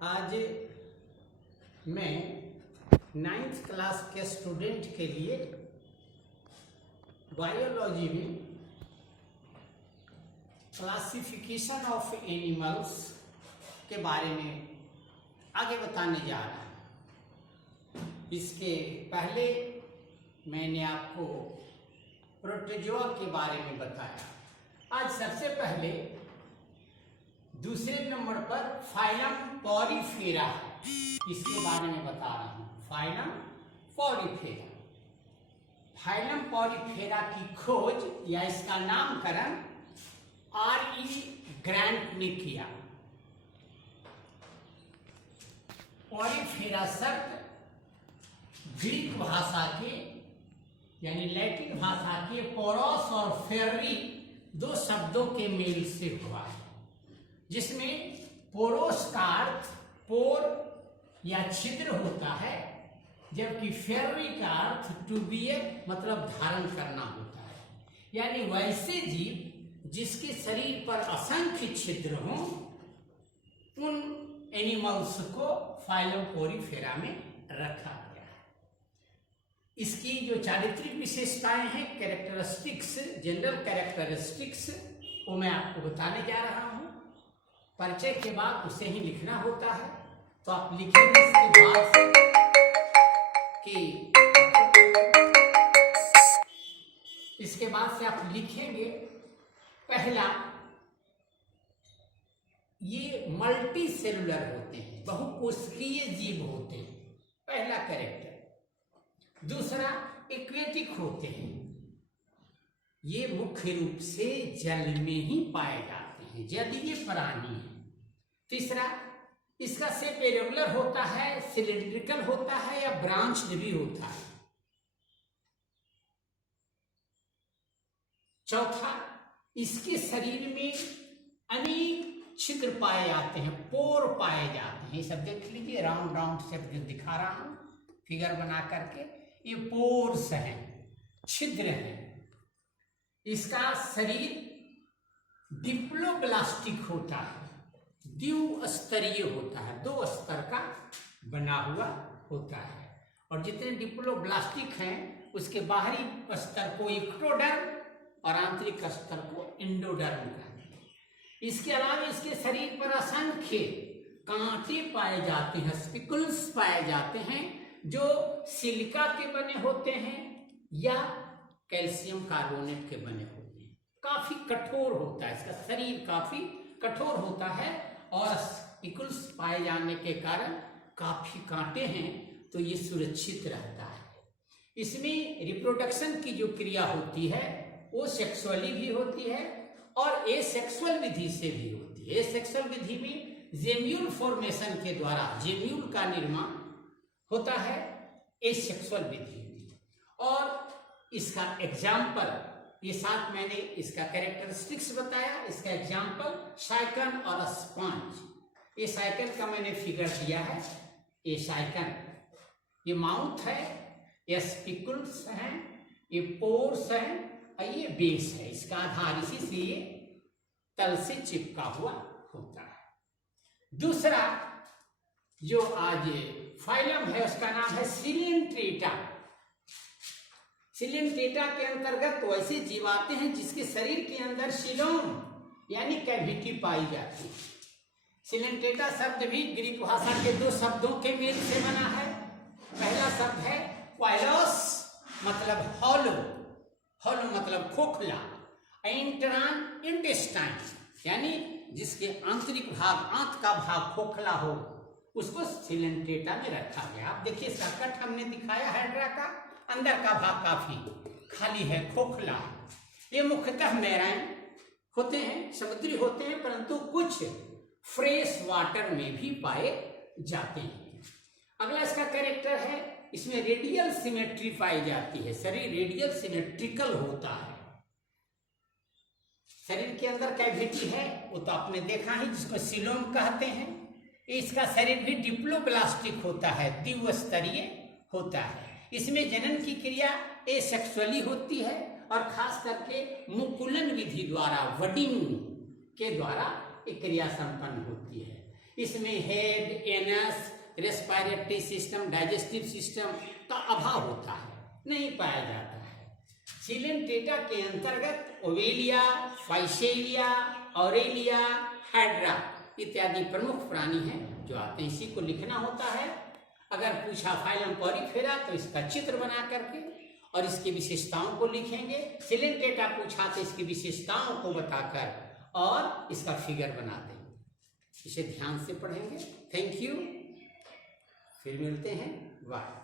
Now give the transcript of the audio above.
आज मैं 9th class के स्टूडेंट के लिए बायोलॉजी में क्लासिफिकेशन ऑफ एनिमल्स के बारे में आगे बताने जा रहा हूँ। इसके पहले मैंने आपको प्रोटोजोआ के बारे में बताया। आज सबसे पहले दूसरे नंबर पर फाइलम पॉरीफेरा इसके बारे में बता रहा हूँ। फाइलम पॉरीफेरा, फाइलम पॉरीफेरा की खोज या इसका नामकरण R.E. ग्रांट ने किया। पॉरीफेरा शब्द ग्रीक भाषा के यानी लैटिन भाषा के पोरोस और फेर्री दो शब्दों के मेल से हुआ है, जिसमें पोरोस का अर्थ पोर या छिद्र होता है, जबकि फेर्री का अर्थ टू बियर मतलब धारण करना होता है। यानी वैसे जीव जिसके शरीर पर असंख्य छिद्र हों, उन एनिमल्स को फाइलम पॉरीफेरा में रखा गया है। इसकी जो चारित्रिक विशेषताएं हैं, कैरेक्टरिस्टिक्स, जनरल कैरेक्टरिस्टिक्स, वो मैं आपको बताने जा रहा हूं। परिचय के बाद उसे ही लिखना होता है, तो आप लिखेंगे इसके बाद कि इसके बाद से आप लिखेंगे पहला, ये मल्टी सेलुलर होते हैं, बहुकोशिकीय जीव होते हैं, पहला कैरेक्टर। दूसरा, एक्वेटिक होते हैं, ये मुख्य रूप से जल में ही पाए जाते हैं, जलीय प्राणी है। तीसरा, इसका शेप इरेगुलर होता है, सिलिंड्रिकल होता है या ब्रांच्ड भी होता है। चौथा, इसके शरीर में अनेक छिद्र पाए जाते हैं, पोर पाए जाते हैं। ये सब देख लीजिए, राउंड राउंड शेप जो दिखा रहा हूं फिगर बना करके, ये पोर्स हैं, छिद्र हैं। इसका शरीर डिप्लोब्लास्टिक होता है, द्विस्तरीय होता है, दो स्तर का बना हुआ होता है। और जितने डिप्लोब्लास्टिक हैं उसके बाहरी स्तर को एक्टोडर्म और आंतरिक स्तर को एंडोडर्म कहते हैं। इसके अलावा इसके शरीर पर असंख्य कांटे पाए जाते हैं, स्पिकुल्स पाए जाते हैं, जो सिलिका के बने होते हैं या कैल्शियम कार्बोनेट के बने होते हैं। काफी कठोर होता है, इसका शरीर काफी कठोर होता है और स्पिकुल्स पाए जाने के कारण काफी कांटे हैं, तो ये सुरक्षित रहता है। इसमें रिप्रोडक्शन की जो क्रिया होती है वो सेक्सुअली भी होती है और एसेक्सुअल विधि से भी होती है। एसेक्सुअल विधि में जेम्यूल फॉर्मेशन के द्वारा जेम्यूल का निर्माण होता है एसेक्सुअल विधि में। और इसका एग्जाम्पल, ये साथ मैंने इसका कैरेक्टरिस्टिक्स बताया, इसका एग्जाम्पल साइकन और स्पंज। ये साइकन का मैंने फिगर दिया है, ये साइकन, ये माउथ है, ये स्पिकुल्स हैं, ये पोर्स हैं और ये बेस है। इसका आधार इसी से ये तल से चिपका हुआ होता है। दूसरा जो आज फाइलम है उसका नाम है सिलियंट्रेटा। सिलियंट्रेटा के अंतर्गत तो ऐसे जीव आते हैं जिसके शरीर के अंदर सिलोम यानी कैविटी पाई जाती है। सिलियंट्रेटा शब्द भी ग्रीक भाषा के दो शब्दों के मेल से बना है। पहला शब्द है क्वाइलोस मतलब हॉलो, हॉलो मतलब खोखला, इंटरान इंटेस्टाइन यानी जिसके आंतरिक भाग, आंत का भाग खोखला हो, उसको सिलियंट्रेटा में रखा गया। आप देखिए इसका कट हमने दिखाया हाइड्रा का, अंदर का भाग काफी खाली है, खोखला है। ये मुख्यतः मैराइन होते हैं, समुद्री होते हैं, परंतु कुछ फ्रेश वाटर में भी पाए जाते हैं। अगला इसका कैरेक्टर है, इसमें रेडियल सिमेट्री पाई जाती है, शरीर रेडियल सिमेट्रिकल होता है। शरीर के अंदर कैविटी है, वो तो आपने देखा ही, जिसको सिलोम कहते हैं। इसका शरीर भी डिप्लोब्लास्टिक होता है, द्विस्तरीय होता है। इसमें जनन की क्रिया एसेक्सुअली होती है और खास करके मुकुलन विधि द्वारा, वडिंग के द्वारा एक क्रिया संपन्न होती है। इसमें head, anus, respiratory system, digestive system का अभाव होता है, नहीं पाया जाता है। सिलेंटेटा के अंतर्गत ओवेलिया, फाइसेलिया, ऑरेलिया, हाइड्रा इत्यादि प्रमुख प्राणी हैं जो आते हैं। इसी को लिखना होता है। अगर पूछा फाइलम पॉरीफेरा तो इसका चित्र बना करके और इसकी विशेषताओं को लिखेंगे। सिलेंटेटा पूछा तो इसकी विशेषताओं को बताकर और इसका फिगर बना देंगे। इसे ध्यान से पढ़ेंगे। थैंक यू, फिर मिलते हैं, बाय।